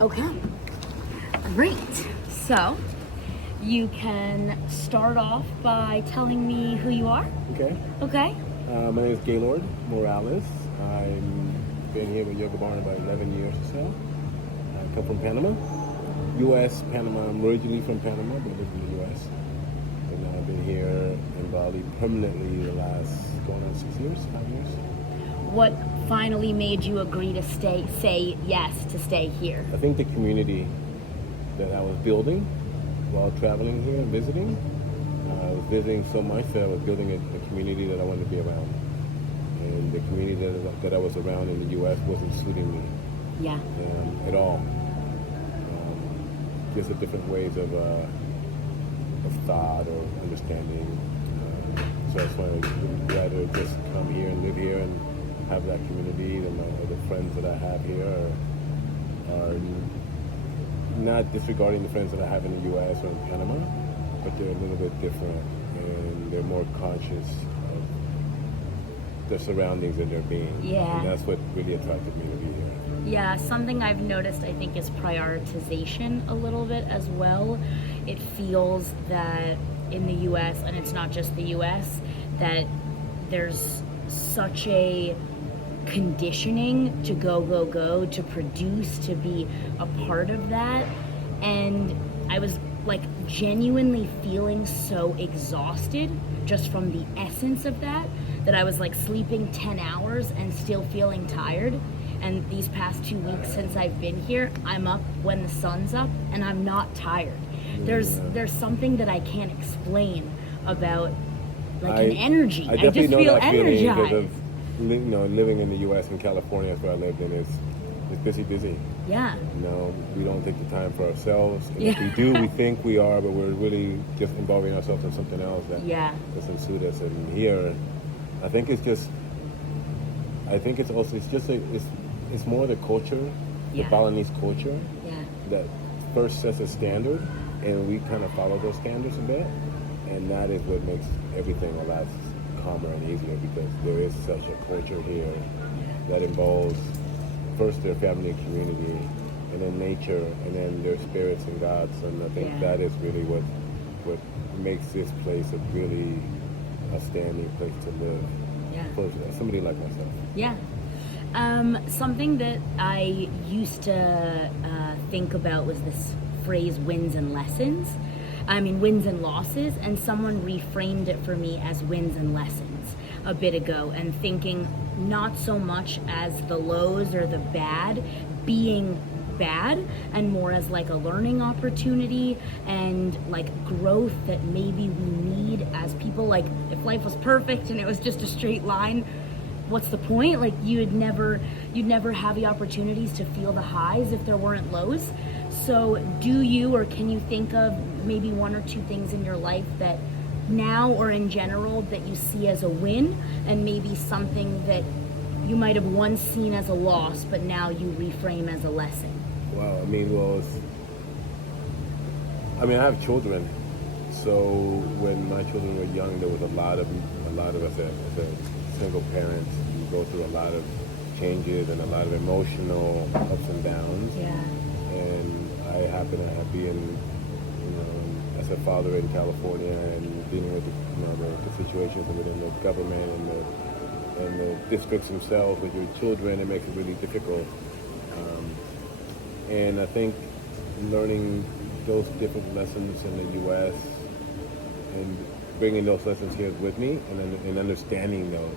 Okay, great. So, you can start off by telling me who you are. Okay. Okay. My name is Gaylord Morales. I've been here with Yoga Barn about 11 years or so. I come from Panama, U.S. Panama. I'm originally from Panama, but I live in the U.S. And I've been here in Bali permanently the last going on 6 years, 5 years. What finally made you agree to say yes to stay here? I think the community that I was building while traveling here and visiting, I was visiting so much that I was building a community that I wanted to be around. And the community that I was around in the U.S. wasn't suiting me Yeah. at all. Just the different ways of thought or understanding. So that's why I'd rather just come here and live here and have that community. And the friends that I have here are not disregarding the friends that I have in the U.S. or in Panama, but they're a little bit different and they're more conscious of their surroundings and their being. Yeah. And that's what really attracted me to be here. Yeah, something I've noticed, I think, is prioritization a little bit as well. It feels that in the US, and it's not just the US, that there's such a conditioning to go, to produce, to be a part of that. And I was like genuinely feeling so exhausted just from the essence of that I was like sleeping 10 hours and still feeling tired. And these past 2 weeks since I've been here, I'm up when the sun's up and I'm not tired. There's something that I can't explain about like an energy. I definitely just know feel that feeling because energized. of living in the U.S. and California. That's where I lived, and it's busy. Yeah. We don't take the time for ourselves. And Yeah. if we do, we think we are, but we're really just involving ourselves in something else that Yeah. doesn't suit us. And here, I think it's more the culture, the Yeah. Balinese culture, Yeah. that first sets a standard, and we kind of follow those standards a bit, and that is what makes everything a lot calmer and easier because there is such a culture here that involves first their family and community, and then nature, and then their spirits and gods, and I think that is really what makes this place a really outstanding place to live. Yeah. For somebody like myself. Yeah. Something that I used to think about was this phrase wins and losses, and someone reframed it for me as wins and lessons a bit ago, and thinking not so much as the lows or the bad being bad, and more as like a learning opportunity and like growth that maybe we need as people. Like if life was perfect and it was just a straight line, what's the point? Like you'd never have the opportunities to feel the highs if there weren't lows. So do you, or can you think of maybe one or two things in your life that now or in general that you see as a win, and maybe something that you might have once seen as a loss but now you reframe as a lesson? Wow, I have children, so when my children were young, there was a lot of us as a single parent. You go through a lot of changes and a lot of emotional ups and downs. Yeah. And I happen to have been, as a father in California and dealing with the situations within the government and the districts themselves with your children, it makes it really difficult. And I think learning those different lessons in the U.S. and bringing those lessons here with me and understanding those.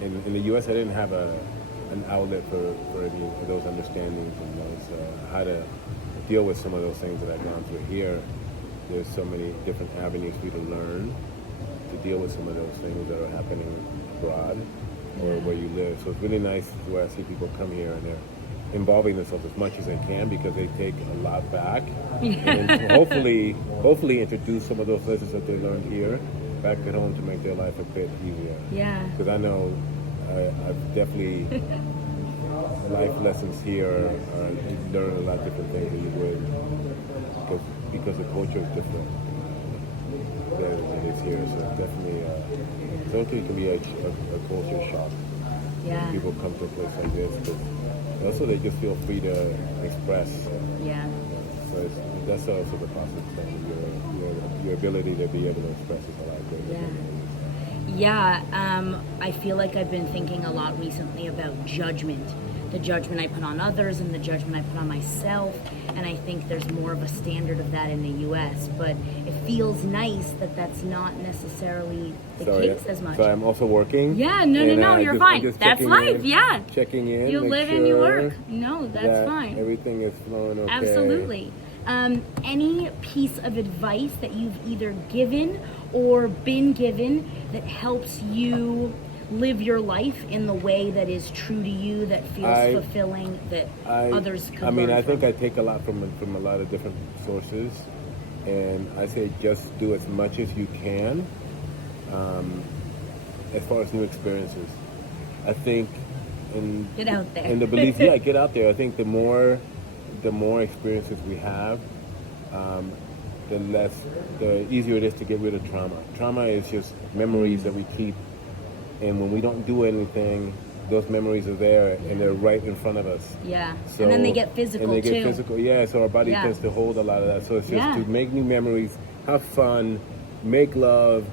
And in the U.S. I didn't have an outlet for any of those understandings and how to deal with some of those things that I've gone through here. There's so many different avenues for you to learn to deal with some of those things that are happening abroad or where you live. So it's really nice where I see people come here and they're involving themselves as much as they can because they take a lot back and hopefully introduce some of those lessons that they learned here back at home to make their life a bit easier. Yeah. Because I know I've definitely life lessons here. You learn a lot of different things than you would because the culture is different there than it is here. So it's definitely sometimes it can be a culture shock. Yeah. People come to a place like this. Also, they just feel free to express. Yeah. So that's also the positive thing. Your ability to be able to express is a lot greater. Yeah, I feel like I've been thinking a lot recently about judgment. The judgment I put on others and the judgment I put on myself. And I think there's more of a standard of that in the U.S. But it feels nice that that's not necessarily the case as much. So I'm also working. Yeah, no, you're fine. That's life, yeah. Checking in. You live and you work. No, that's fine. Everything is flowing okay. Absolutely. Any piece of advice that you've either given or been given that helps you live your life in the way that is true to you, that feels fulfilling, that others could learn I think from? I take a lot from a lot of different sources, and I say just do as much as you can as far as new experiences. I think Get out there. and the belief, get out there. I think the more experiences we have, the easier it is to get rid of trauma. Trauma is just memories that we keep, and when we don't do anything, those memories are there and they're right in front of us. Yeah. So, and then they get physical and they get too. physical, so our body tends to hold a lot of that. So it's just to make new memories, have fun, make love,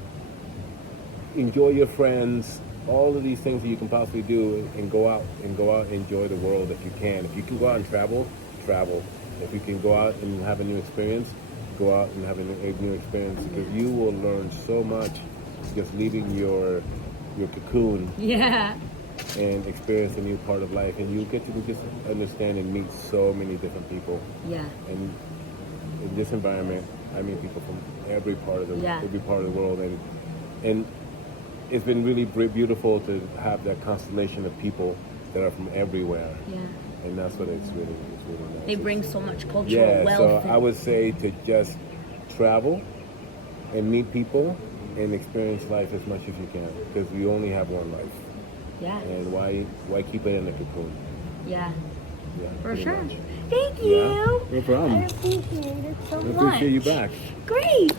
enjoy your friends, all of these things that you can possibly do, and go out and enjoy the world if you can. If you can go out and travel. If you can go out and have a new experience, go out and have a new experience, because you will learn so much just leaving your cocoon and experience a new part of life, and you get to just understand and meet so many different people. Yeah. And in this environment, I meet people from every part of the world, and it's been really beautiful to have that constellation of people that are from everywhere. Yeah. And that's what it's really nice. They bring so much cultural wealth. So I would say to just travel and meet people and experience life as much as you can, because we only have one life. Yeah. And why keep it in a cocoon? Yeah. Yeah. For sure. Much. Thank you. Yeah, no problem. I appreciate it so much. I appreciate you back. Great.